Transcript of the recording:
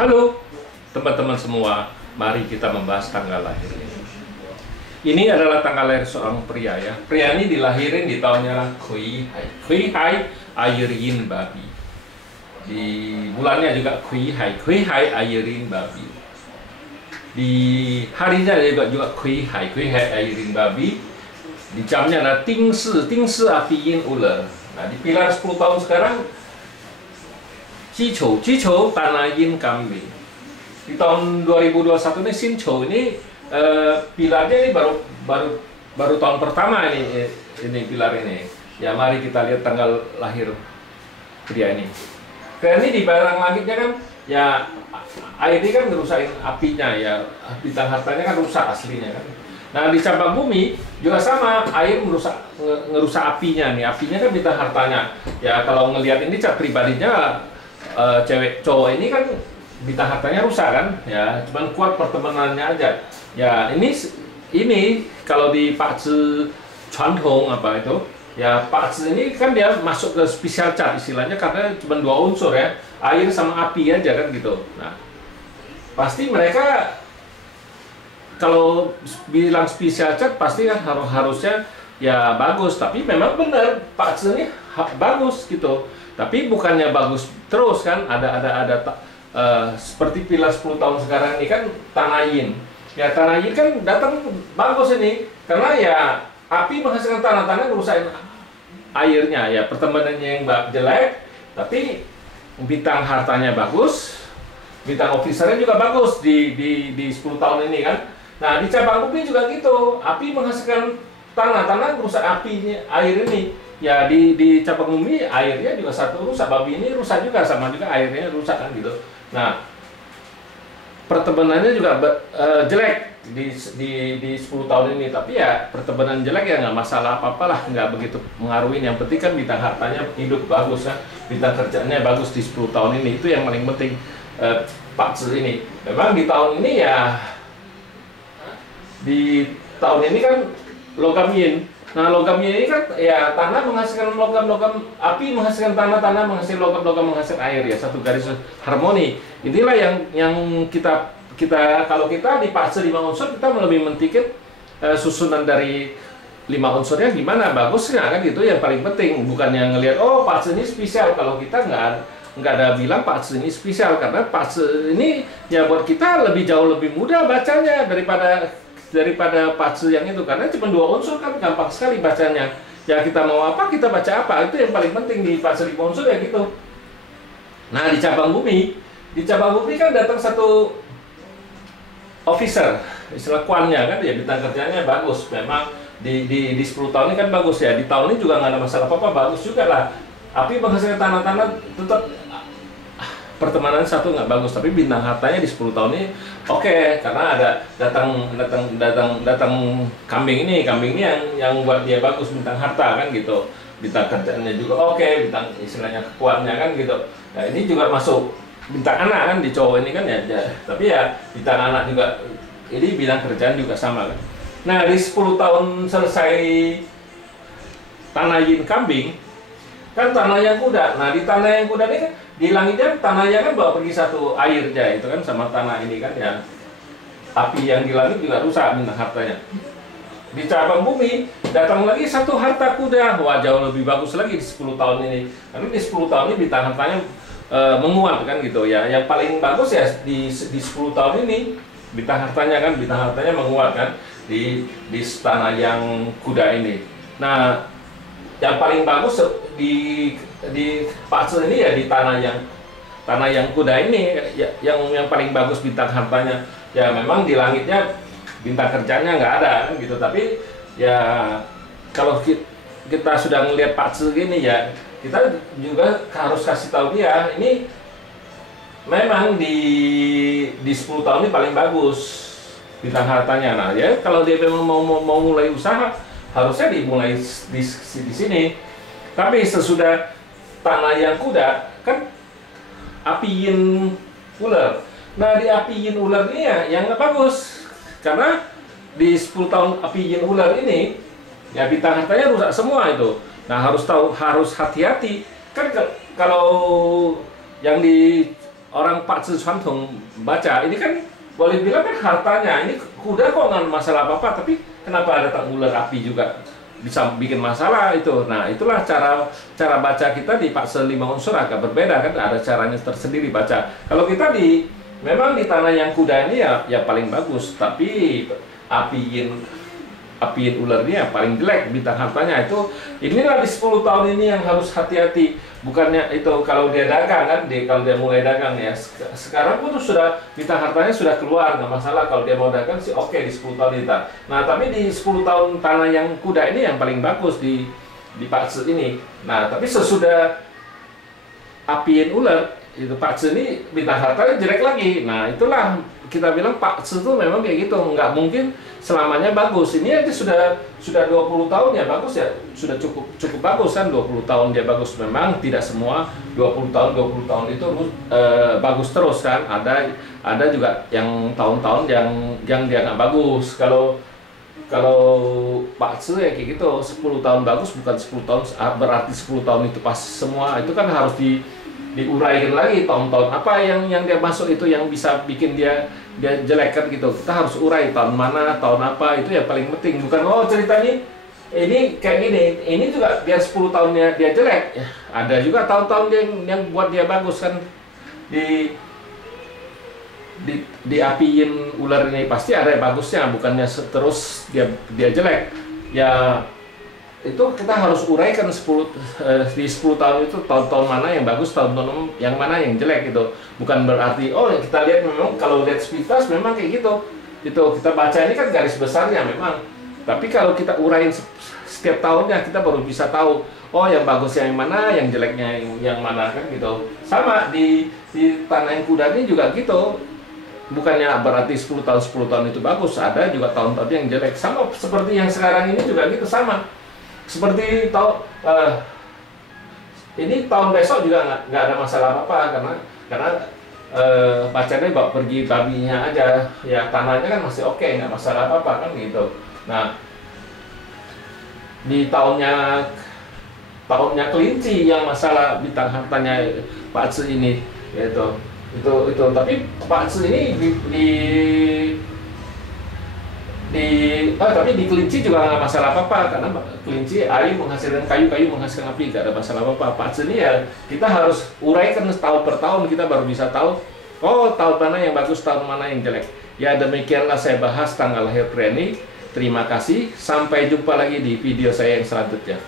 Halo teman-teman semua, mari kita membahas tanggal lahir ini. Ini adalah tanggal lahir seorang pria ya. Pria ini dilahirin di tahunnya Kui Hai Airin Babi. Di bulannya juga Kui Hai Airin Babi. Di harinya juga Kui Hai Airin Babi. Di jamnya ada Ting Si Api Yin Ular. Nah, di pilar 10 tahun sekarang Ji Chou Tanah Yin Kambing. Di tahun 2021 ini Sin Chou ini pilarnya ini baru tahun pertama ini pilar ini. Ya mari kita lihat tanggal lahir pria ini. Pria ini di barang langitnya kan ya air ini kan ngerusakin apinya ya, bintang hartanya kan rusak aslinya kan. Nah di cabang bumi juga sama, air ngerusak apinya nih, apinya kan bintang hartanya. Ya kalau ngelihat ini cat pribadinya cewek cowok ini kan bintang hartanya rusak kan ya, cuman kuat pertemanannya aja ya. Ini kalau di Pak Zi Chuantong apa itu ya, Pak Zi ini kan dia masuk ke spesial cat istilahnya karena cuma 2 unsur ya, air sama api aja kan gitu. Nah pasti mereka kalau bilang spesial cat pasti kan harusnya ya bagus, tapi memang benar Pak Zi ini bagus gitu. Tapi bukannya bagus terus kan, ada seperti pilar 10 tahun sekarang ini kan Tanah Yin. Ya Tanah Yin kan datang bagus ini, karena ya api menghasilkan tanah ngerusakin airnya ya, pertemanannya yang jelek, tapi bintang hartanya bagus, bintang officernya juga bagus di 10 tahun ini kan. Nah di cabang bumi juga gitu, api menghasilkan tanah merusak apinya air ini. Ya di cabang bumi airnya juga satu rusak, babi ini rusak juga, sama juga airnya rusak kan gitu. Nah pertemanannya juga jelek di 10 tahun ini, tapi ya pertemanan jelek ya nggak masalah apa-apalah, nggak begitu mengaruhi. Yang penting kan bintang hartanya hidup bagus kan, bintang kerjanya bagus di 10 tahun ini, itu yang paling penting. Pak Zi ini memang di tahun ini ya, di tahun ini kan logam yin. Nah logam yin ini kan ya tanah menghasilkan logam, api menghasilkan tanah menghasilkan logam menghasilkan air ya, satu garis harmoni. Inilah yang kita kalau kita di fase 5 unsur, kita lebih mentingin susunan dari 5 unsurnya gimana, bagus nggak kan, gitu yang paling penting. Bukannya ngelihat oh fase ini spesial. Kalau kita nggak ada bilang fase ini spesial, karena fase ini ya buat kita jauh lebih mudah bacanya daripada fase yang itu, karena cuma 2 unsur kan, gampang sekali bacanya. Ya kita mau apa, kita baca apa, itu yang paling penting di fase 5 unsur ya gitu. Nah di cabang bumi kan datang satu officer, istilah kuannya kan ya, bintang kerjanya bagus. Memang di 10 tahun ini kan bagus ya, di tahun ini juga nggak ada masalah apa-apa, bagus juga lah. Api menghasilkan tanah tetap pertemanan satu nggak bagus, tapi bintang hartanya di 10 tahun ini oke, karena ada datang kambing ini yang buat dia bagus bintang harta kan gitu. Bintang kerjaannya juga oke, bintang istilahnya kekuatannya kan gitu. Nah ini juga masuk bintang anak kan di cowok ini kan ya, tapi ya bintang anak juga, ini bintang kerjaan juga sama kan. Nah di 10 tahun selesai Tanah Yin Kambing kan tanah yang kuda. Nah di tanah yang kuda ini kan di langitnya tanahnya kan bawa pergi satu airnya itu kan, sama tanah ini kan ya, api yang di langit juga rusak bintang hartanya. Di cabang bumi datang lagi satu harta kuda, wah jauh lebih bagus lagi di 10 tahun ini, karena di 10 tahun ini bintang hartanya menguat kan gitu ya. Yang paling bagus ya di 10 tahun ini bintang hartanya menguat kan di tanah yang kuda ini. Nah yang paling bagus di Pak Zi ini ya di tanah yang kuda ini ya, yang paling bagus bintang hartanya. Ya memang di langitnya bintang kerjanya nggak ada kan gitu, tapi ya kalau kita sudah ngelihat Pak Zi gini ya, kita juga harus kasih tahu dia ini memang di 10 tahun ini paling bagus bintang hartanya. Nah ya kalau dia memang mau mulai usaha, harusnya dimulai di sini. Tapi sesudah tanah yang kuda kan api yin ular. Nah di api yin ular ini ya yang nggak bagus, karena di 10 tahun api yin ular ini ya bintang hartanya rusak semua itu. Nah harus hati-hati kan. Kalau yang di orang Pak Zi Chuantong baca, ini kan boleh bilang kan hartanya, ini kuda kok nggak masalah apa-apa, tapi kenapa ada ular api juga bisa bikin masalah itu. Nah, itulah cara baca kita di Pak Zi 5 unsur agak berbeda kan, ada caranya tersendiri baca. Kalau kita memang di tanah yang kuda ini ya paling bagus, tapi apiin ular ini ya paling jelek bintang hartanya itu. Inilah di 10 tahun ini yang harus hati-hati. Bukannya itu kalau dia dagang kan, kalau dia mulai dagang ya sekarang pun sudah bintang hartanya sudah keluar, nggak masalah kalau dia mau dagang sih oke di 10 tahun kita. Nah tapi di 10 tahun tanah yang kuda ini yang paling bagus di Pak Zi ini. Nah tapi sesudah apiin ular itu Pak Zi ini bintang hartanya jelek lagi. Nah itulah kita bilang Pak Zi itu memang kayak gitu, nggak mungkin selamanya bagus. Ini aja sudah 20 tahun ya bagus ya, sudah cukup bagus kan, 20 tahun dia bagus. Memang tidak semua 20 tahun itu bagus terus kan, ada juga yang tahun-tahun yang dia nggak bagus. Kalau Pak Zi ya kayak gitu, 10 tahun bagus bukan 10 tahun berarti 10 tahun itu pas semua. Itu kan harus diuraikan lagi tahun-tahun apa yang dia masuk itu yang bisa bikin dia jelek kan gitu. Kita harus urai tahun mana, tahun apa, itu yang paling penting. Bukan oh ceritanya ini kayak gini, ini juga dia 10 tahunnya dia jelek ya, ada juga tahun-tahun yang buat dia bagus kan. Diapiin ular ini pasti ada yang bagusnya, bukannya terus dia jelek ya. Itu kita harus uraikan di 10 tahun itu tahun-tahun mana yang bagus, tahun-tahun yang mana yang jelek gitu. Bukan berarti oh kita lihat memang kalau lihat sepintas memang kayak gitu. Itu kita baca ini kan garis besarnya memang. Tapi kalau kita urain setiap tahunnya kita baru bisa tahu oh yang bagusnya yang mana, yang jeleknya yang mana kan gitu. Sama di tanah yang kuda ini juga gitu. Bukannya berarti 10 tahun itu bagus, ada juga tahun-tahun yang jelek. Sama seperti yang sekarang ini juga gitu sama. Seperti ini tahun besok juga nggak ada masalah apa-apa karena pacarnya bawa pergi babinya aja ya, tanahnya kan masih oke, nggak masalah apa-apa kan gitu. Nah di tahunnya kelinci yang masalah bintang hartanya Pak Zi ini gitu. Itu tapi Pak Zi ini tapi di kelinci juga nggak masalah apa-apa karena kelinci air menghasilkan kayu menghasilkan api, nggak ada masalah apa-apa. Pak Zi ini ya kita harus uraikan tahun per tahun, kita baru bisa tahu oh tahun mana yang bagus, tahun mana yang jelek. Ya demikianlah saya bahas tanggal lahir pria ini. Terima kasih, sampai jumpa lagi di video saya yang selanjutnya.